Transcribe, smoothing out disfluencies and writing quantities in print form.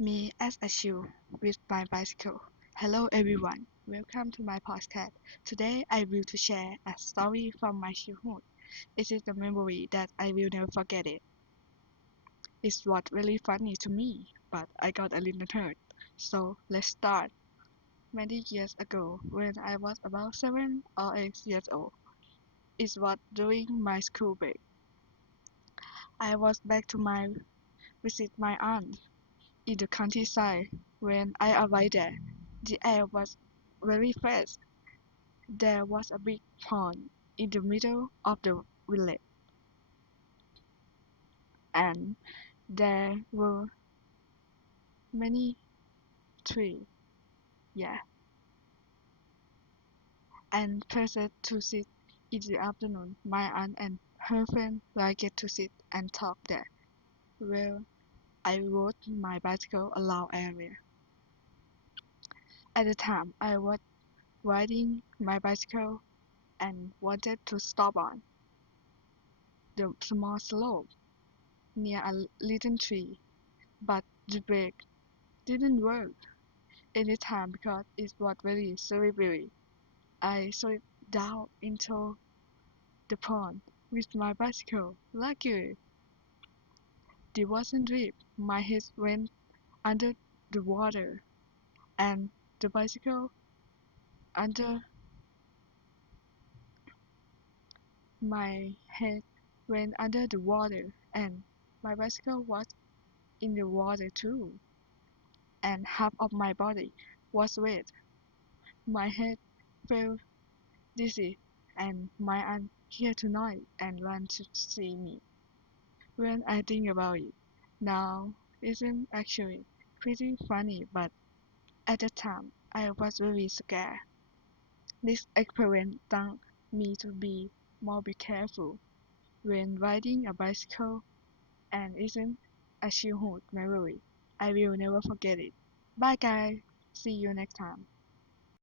Me as a shoe with my bicycle. Hello everyone, welcome to my podcast. Today I will to share a story from my childhood. It is a memory that I will never forget it. It's what really funny to me, but I got a little hurt. So let's start. Many years ago, when I was about 7 or 8 years old, it was during my school break. I was back to my visit my aunt in the countryside. When I arrived there, the air was very fresh. There was a big pond in the middle of the village, and there were many trees. Yeah, and places to sit in the afternoon. My aunt and her friend liked to sit and talk there. Well, I rode my bicycle along area. At the time, I was riding my bicycle and wanted to stop on the small slope near a little tree, but the brake didn't work any time because it was very slippery. I slid down into the pond with my bicycle. Luckily, it wasn't deep. My head went under the water, and the bicycle under my head went under the water, and my bicycle was in the water too, and half of my body was wet. My head felt dizzy, and my aunt heard the noise and ran to see me. When I think about it now, isn't actually pretty funny, but at the time I was very scared. This experience taught me to be careful when riding a bicycle and isn't a childhood memory. I will never forget it. Bye guys, see you next time.